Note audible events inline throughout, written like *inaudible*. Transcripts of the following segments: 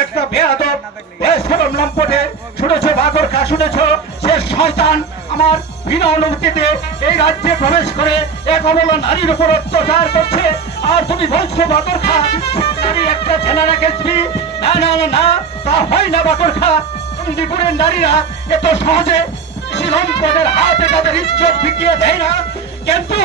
একটা বেয়াদব বেসরম লম্পটে শুনেছ বাগর কা শুনেছ সে শয়তান আমার বিনা অনুমতিতে এই রাজ্যে প্রবেশ করে এক অবলা নারীর উপর অত্যাচার করছে। আর তুমি বলছো বাকর খা নারী একটা ছেলে রাখেছি না না না তা হয় না বাকর খা চণ্ডীপুরের নারীরা এত সহজে শিলম্পদের হাতে তাদের ইজ্জত ফিকিয়ে দেয় না। কিন্তু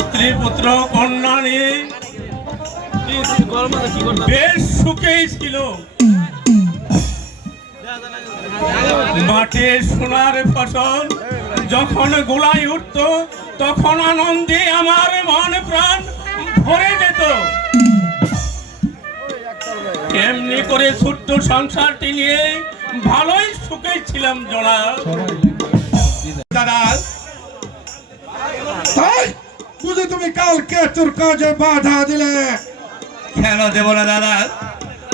স্ত্রী পুত্র কন্যা নিয়ে বেশ সুখেই ছিল। মাঠে সোনার ফসল যখন গোলায় উঠত, তখন আনন্দে আমার মন প্রাণ ভরে যেত। এমনি করে ছোট্ট সংসারটি নিয়ে ভালোই সুখে ছিলাম জনাব দাদা তাই? বুঝে তুমি কালকে তোর কাজে বাধা দিলে? কেন দেব না দাদা?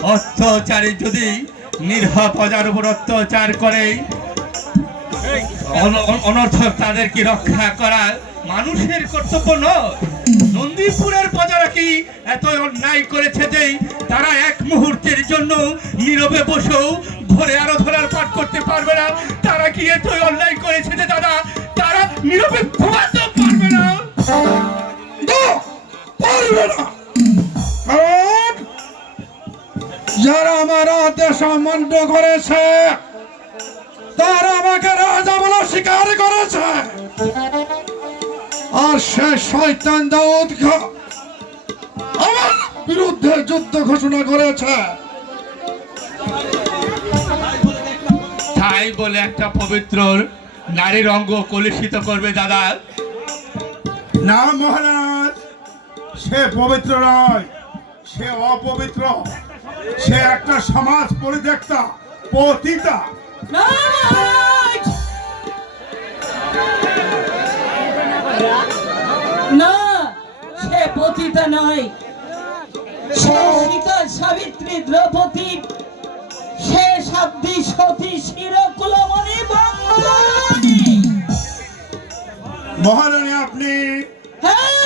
অত্যাচারী যদি নিরহ প্রজার উপর অত্যাচার করে অন- অন- অনর্থক তাদেরকে রক্ষা করা মানুষের কর্তব্য নয়। নন্দীপুরের প্রজারা কি এত অন্যায় করেছে যে তারা এক মুহূর্তের জন্য নীরবে বসেও ঘরে আরও ধরার পাঠ করতে পারবে না? তারা কি এত অন্যায় করেছে যে দাদা, তারা নীরবে ঘুমাতে পারবে না পারবে না। কারণ যারা আমার আদেশ অমান্য করেছে, তারা আমাকে রাজা বলে স্বীকার করেছে। আর সে শয়তান দাউদ আমার বিরুদ্ধে যুদ্ধ ঘোষণা করেছে। তাই বলে একটা পবিত্র নারীর অঙ্গ কলুষিত করবে দাদা। না মহারাজ সে পবিত্র নয় সে অপবিত্র। সে একটা সমাজ পরিত্যক্তা পতিতা। না সে পতিতা নয়। সে সীতা সাবিত্রী দ্রৌপদী সে সাধ্বী সতী শিরকুলমণি মহারানী আপনি হ্যাঁ?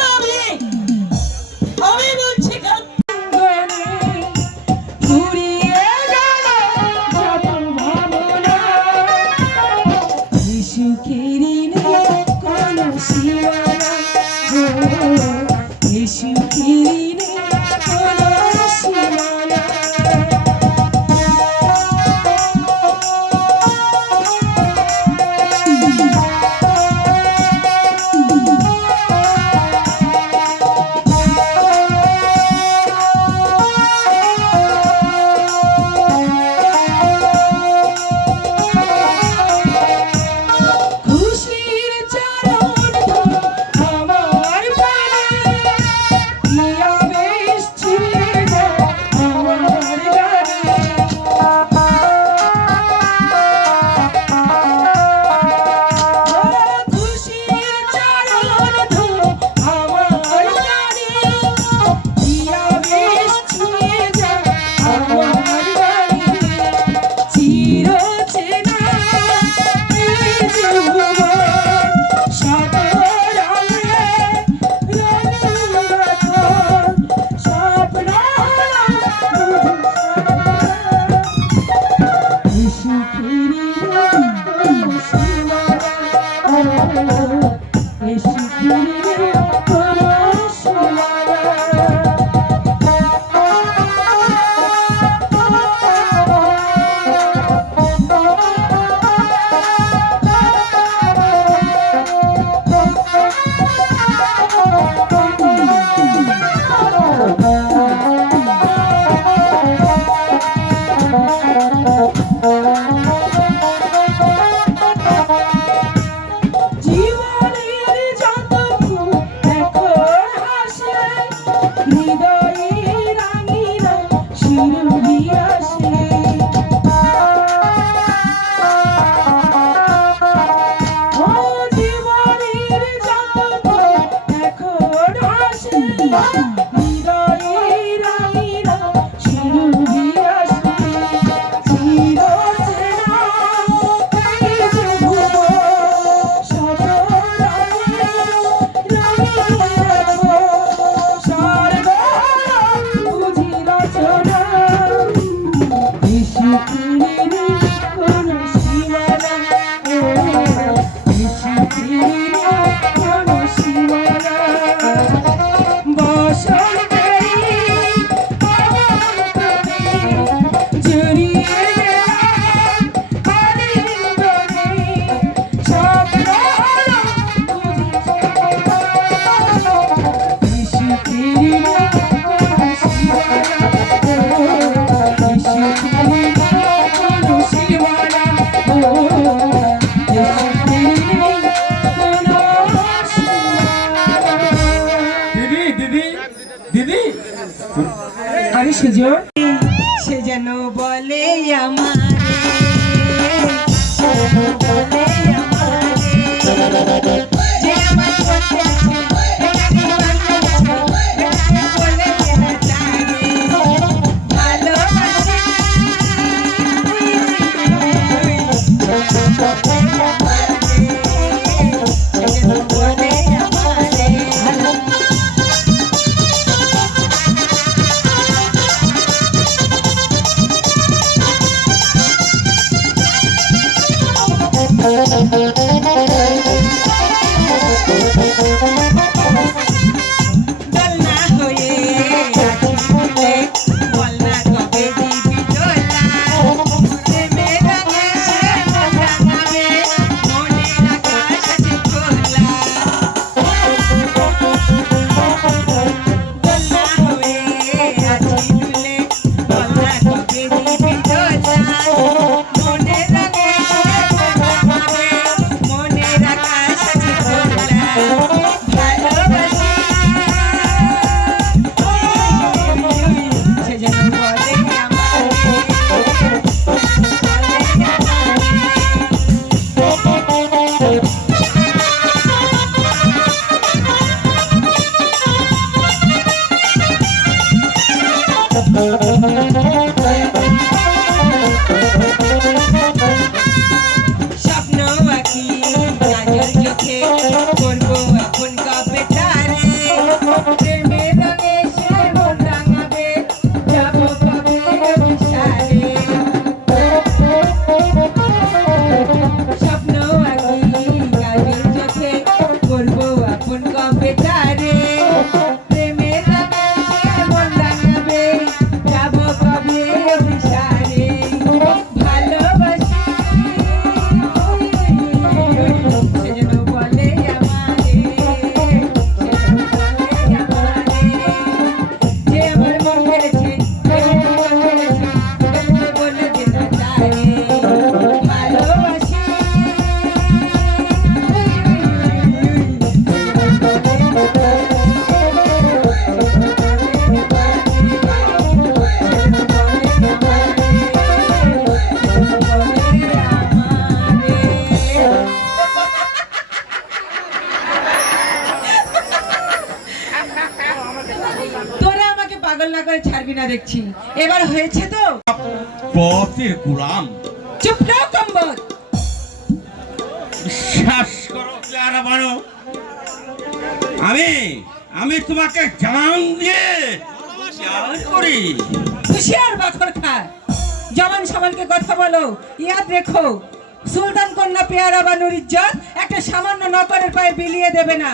আরে সুজন সে যেন বলে আমার বলে আমার। Thank you. পথের গোলাম চুপ না কম্বল। বিশ্বাস করো যারা মানো আমি আমি তোমাকে জান দিয়ে জান করি। হুশিয়ার বাখর খা জমান সামানকে কথা বলো ইয়াদ রেখো। সুলতান কন্যা পেয়ারা বানুর ইজ্জত একটা সামান্য নকরের পায়ে বিলিয়ে দেবে না।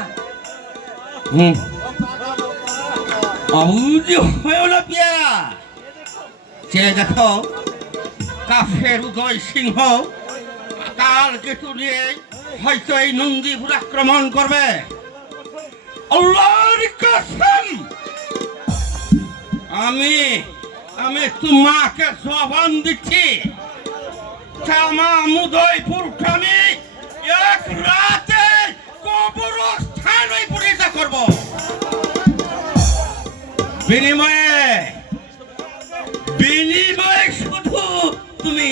হুম। অবুঝি হয়েও না পেয়ারা চেয়ে দেখো কাফের উদয় সিংহ কাল কেতু নিয়ে হয়তো এই নন্দীপুর আক্রমণ করবে। আমি আমি তোমাকে জবান দিচ্ছি। চামা মুদয়পুর আমি এক রাতে কবরস্থান ওই পরিচয় করব। বিনিময়ে বিনিময়ে শুধু তুমি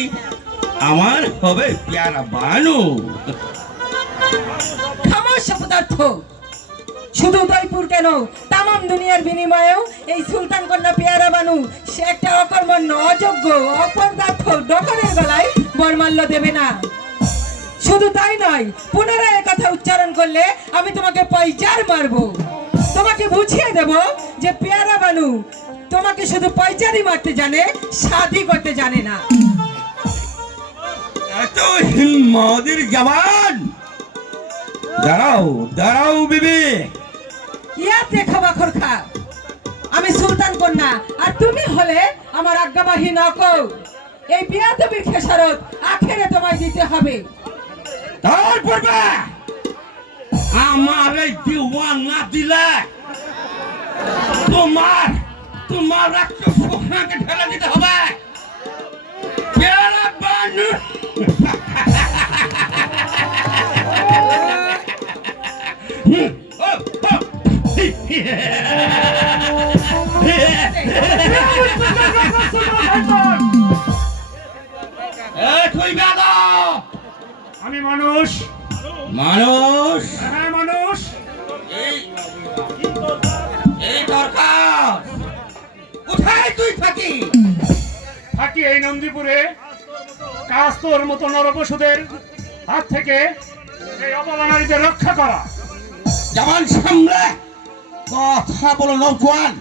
আমার হবে পেয়ারা বানু। শুধু উদয়পুর কেন? দুনিয়ার বিনিময়েও এই সুলতান কন্যা পেয়ারা বানু, সে একটা অকর্মণ্য, অযোগ্য গলায় দেবে না। শুধু তাই নয়, পুনরায় এ কথা উচ্চারণ করলে আমি তোমাকে পয়চার মারবো। তোমাকে বুঝিয়ে দেব যে পেয়ারা বানু তোমাকে শুধু পয়চারি মারতে জানে শাদি করতে জানে না। এত হিম্মদের জবান দাঁড়াও দাঁড়াও বিবি। ইয়ার দেখা বাখর খা? আমি সুলতান কন্যা আর তুমি হলে আমার আজ্ঞাবাহী নকল। এই বিয়াদবির খেসারত আখেরে তোমায় দিতে হবে। তারপর বা, আমার এই দিওয়ান না দিলে তোমার তোমার একটা সোহাকে ঢেলে দিতে হবে। আমি মানুষ। মানুষ। কোথায় তুই থাকি। থাকি এই নন্দীপুরে। কাজ তোর মতো নরপশুদের হাত থেকে এই অবমানারীদের রক্ষা করা। জবান সামলে কথা বলো নৌকান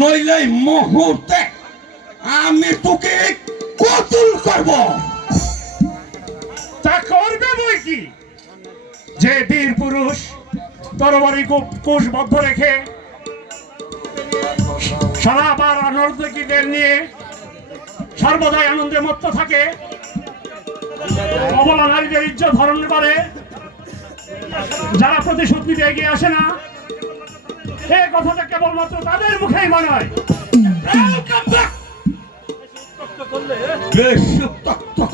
নইলে মুহূর্তে আমি তোকে কতুল করব? তা করবে বই কি? যে বীর পুরুষ তরবারি কোষবদ্ধ রেখে সারা বার আনন্দীদের নিয়ে সর্বদাই আনন্দে মত্ত থাকে। অবলা নারীদের ইজ্জত হরণ করে। যারা প্রতিশোধ নিতে এগিয়ে আসে না এ কথাটা কেবলমাত্র তাদের মুখেই মনে হয়।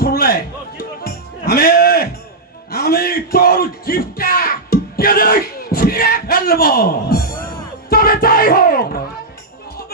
করলে। আমি আমি তোর কেটে ছিঁড়ে ফেলব। তবে তাই হোক।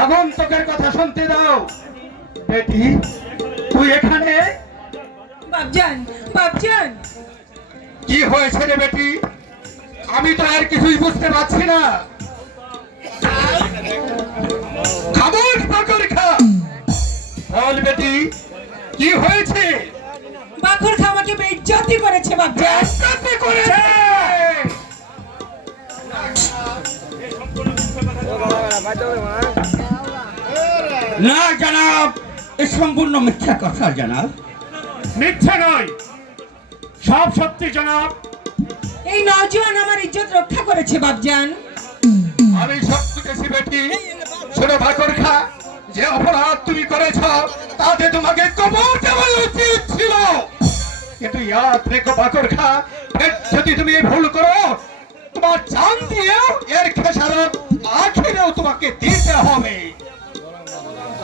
আগন্তকের কথা শুনতে দাও। বেটি তুই এখানে? বাপজান বাপজান কি হয়েছে রে বেটি? আমি তো আর কিছুই বুঝতে পারছি না। খা। বল বেটি কি হয়েছে? বাখর খা আমাকে বেইজ্জতি করেছে বাপজান করেছে। না জানাব এ সম্পূর্ণ মিথ্যা কথা জানাব। মিথ্যে নয়। সব সত্যি জনাব। এই নওজোয়ান আমার ইজ্জত রক্ষা করেছে বাপজান। আমি সব বুঝেছি বেটি শোনো ভাকর খা যে অপরাধ তুমি করেছ তাতে তোমাকে কবর দেওয়া উচিত ছিল। কিন্তু ইয়াদ রেখো ভাকর খা যদি তুমি এই ভুল করো তোমার জান দিয়েও এর খেসারত আখিরেও তোমাকে দিতে হবে।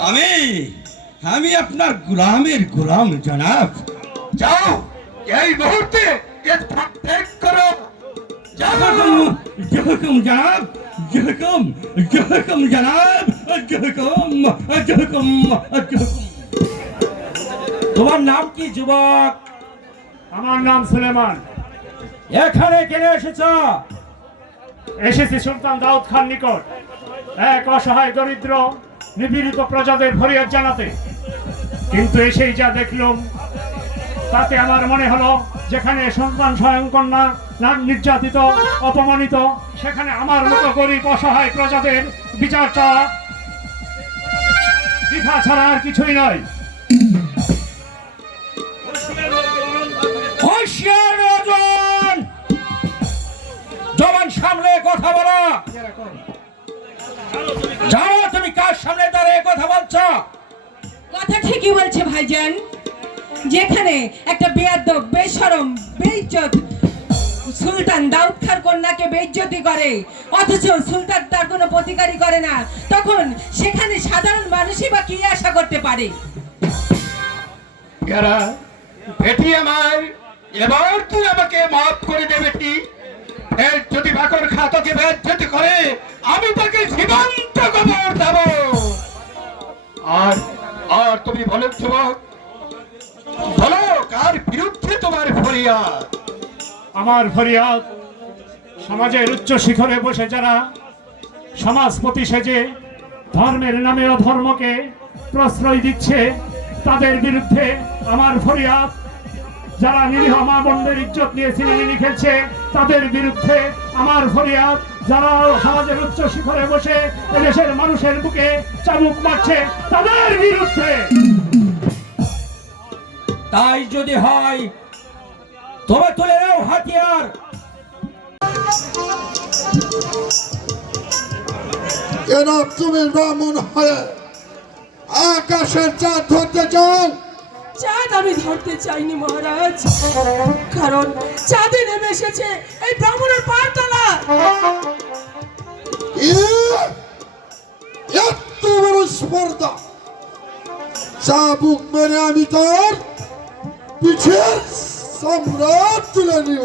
আমি আমি আপনার গোলামের গোলাম জনাব। যাও এই মুহূর্তে ত্যাগ করো। জনাব। জনাব। তোমার নাম কি যুবক? আমার নাম সুলেমান। এখানে কেন এসেছ? এসেছি সুলতান দাউদ খান নিকট। এক অসহায় দরিদ্র, নিপীড়িত প্রজাদের ফরিয়াদ জানাতে। কিন্তু এসেই যা দেখলুম, তাতে আমার মনে হলো, যেখানে সন্তান স্বয়ং কন্যা, নাম নির্যাতিত, অপমানিত, সেখানে আমার মতো গরিব, অসহায় প্রজাদের বিচার চাওয়া বৃথা ছাড়া আর কিছুই নয়। হুঁশিয়ার সামলে কথা বলো। জানো তুমি কার সামনে দাঁড়িয়ে কথা বলছো? কথা ঠিকই বলছে ভাইজান। যেখানে একটা বেয়াদব বেশরম বেইজ্জত সুলতান দাউদ খার কন্যাকে বেইজ্জতি করে অথচ সুলতান তার কোনো প্রতিকারই করে না তখন সেখানে সাধারণ মানুষই বা কি আশা করতে পারে? বেটি আমার এবার তুই আমাকে মাফ করে দে বেটি। যদি বাকর খাতকে বেজ্জতি করে, আমি তাকে জীবন্ত কবর দেব। আর আর তুমি বলো, যুবক, বলো, কার বিরুদ্ধে তোমার ফরিয়াদ? আমার ফরিয়াদ, সমাজের উচ্চ শিখরে বসে যারা সমাজপতি সেজে ধর্মের নামে অধর্মকে প্রশ্রয় দিচ্ছে, তাদের বিরুদ্ধে আমার ফরিয়াদ যারা নিরীহ মা বোনদের ইজ্জত নিয়ে সিনেমিনি খেলছে তাদের বিরুদ্ধে আমার ফরিয়াদ। যারা সমাজের উচ্চ শিখরে বসে এদেশের মানুষের বুকে চাবুক মারছে তাদের বিরুদ্ধে। তাই যদি হয় তবে তুলে নাও হাতিয়ার। কেন তুমি ব্রাহ্মণ হয়ে আকাশের চাঁদ ধরতে চাও? চাঁদ আমি ধরতে চাইনি মহারাজ কারণ চাঁদে নেমে এসেছে এই ব্রাহ্মণের পায়ের তলা ইয়ে! এত বড় স্পর্ধা চাবুক মেরে আমি তোর পিছের সম্রাট তুলে নিব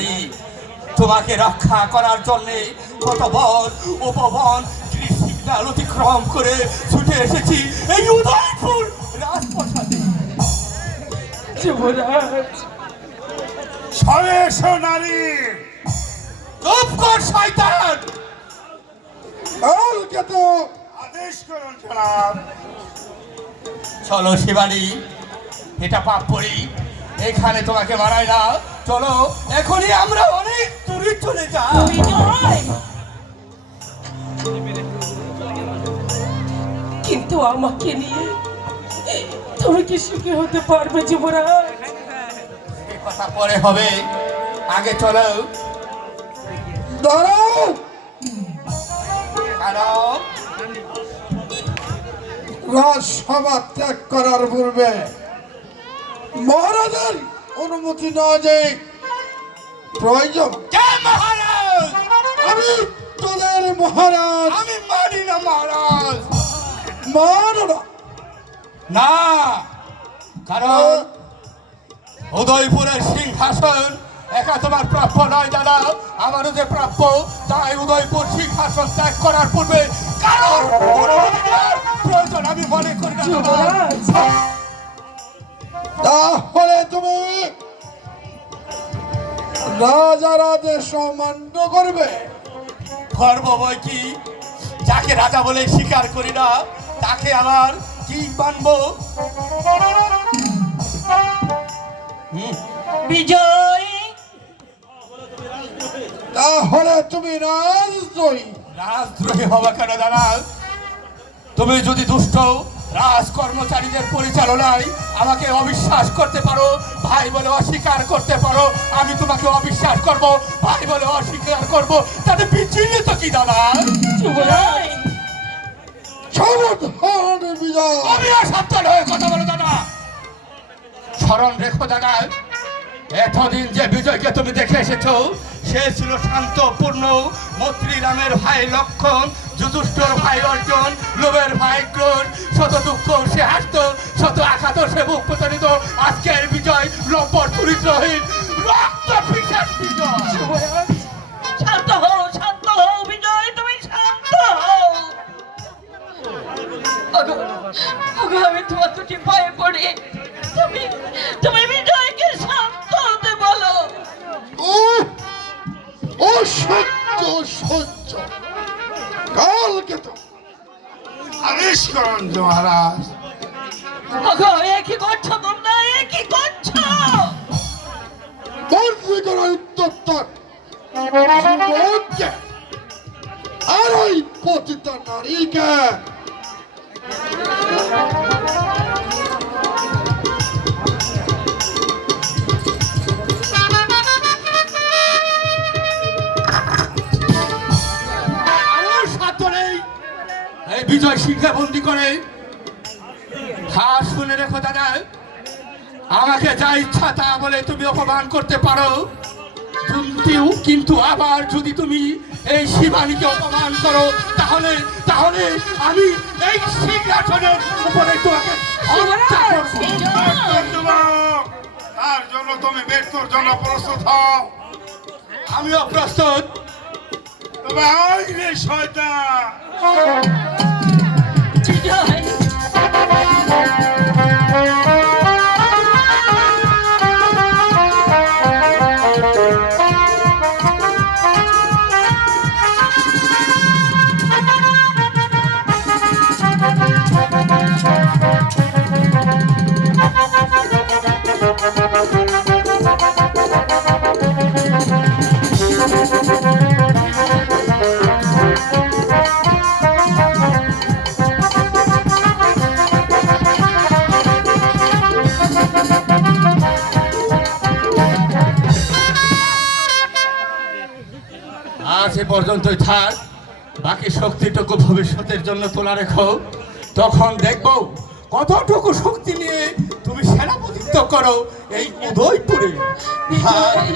শিবানী তোমাকে রক্ষা করার জন্যে কত বন উপবন সিগনাল অতিক্রম করে ছুটে এসেছি। এই উদয়পুর রাজপ্রসাদে। যুবরাজ সবেশ নারী। চুপ কর শয়তান। কালকে তো আদেশ করুন জনাব। চলো শিবানী এটা পাপ করি। এখানে তোমাকে মারাই না চলো এখনই আমরা অনেক দূরে চলে যাই। কিন্তু আমাকে নিয়ে তুমি কি সুখী হতে পারবে যুবরাজ? কথা পরে হবে। আগে চলো। ধরো। কারণ রাজসভা ত্যাগ করার পূর্বে মহারাজের অনুমতি না যে প্রয়োজন। আমি তোদের মহারাজ। আমি মানি না মহারাজ। মানো না কারণ উদয়পুরের সিংহাসন একা তোমার প্রাপ্য নয় দাদা। আমারও যে প্রাপ্য তাই উদয়পুর সিংহাসন ত্যাগ করার পূর্বে কারণ প্রয়োজন আমি মনে করি না তাহলে তুমি রাজার আদেশ অমান্য করবে। বই কি? যাকে রাজা বলে স্বীকার করি না তাকে আমার কি মানবো? বিজয়। তাহলে তুমি রাজদ্রোহী। রাজদ্রোহী হওয়া কেন দাদা তুমি যদি দুষ্ট রাজ কর্মচারীদের পরিচালনায় আমাকে অবিশ্বাস করতে পারো ভাই বলে অস্বীকার করতে পারো। আমি তোমাকে অবিশ্বাস করব ভাই বলে অস্বীকার করব। তাতে বিচ্ছিন্ন তো কি দাদা? যুবরাজ আমি আর সাবধান হয়ে কথা বলো দাদা। স্মরণ রেখো দাদা। এতদিন যে বিজয়কে তুমি দেখে এসেছ, সে ছিল শান্ত শান্তপূর্ণ মৈত্রীরামের ভাই লক্ষণ, যুধুষ্ঠর ভাই অর্জন, লোভের ভাই ক্রোধ শত দুঃখ সে হাসত, শত আঘাত সে বুক প্রচারিত আজকের বিজয় লম্বর চরিত্রহীন রক্ত বিজয়। বন্দি করে। খাস শুনে রেখো দাদা। আমাকে যা ইচ্ছা তা বলে তুমি অপমান করতে পারো। কিন্তু কিন্তু আবার যদি তুমি এই শিবানীকে অপমান করো তাহলে তাহলে আমি এই সিংহাসনের উপরে তোমাকে হত্যা করব। তার জন্য তুমি মৃত্যুর জন্য প্রস্তুত হও। আমিও প্রস্তুত। তবে আই রে শয়তান! বিজয় আজ পর্যন্তই থাক, বাকি শক্তিটুকু ভবিষ্যতের জন্য তোলা রেখো। তখন দেখব কতটুকু শক্তি নিয়ে তুমি সেনাপতিত্ব করো এই উদয়পুরে। আর-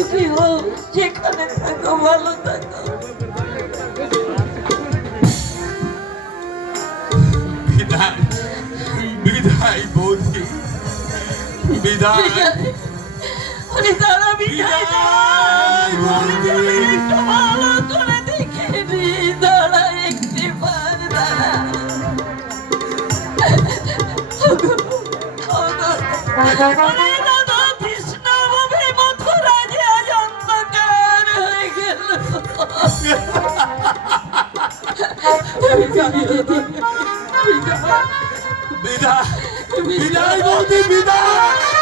সুখী হও যেখানে থাকো ভালো থাকো। বিদায় বিদায় বৌদি বিদায়। আরে দাঁড়া বিজয় ভালো করে দেখে নি। দাঁড়া একটি বার দাঁড়া। *laughs* বিদায়। বিদায়। বৌদি বিদায়।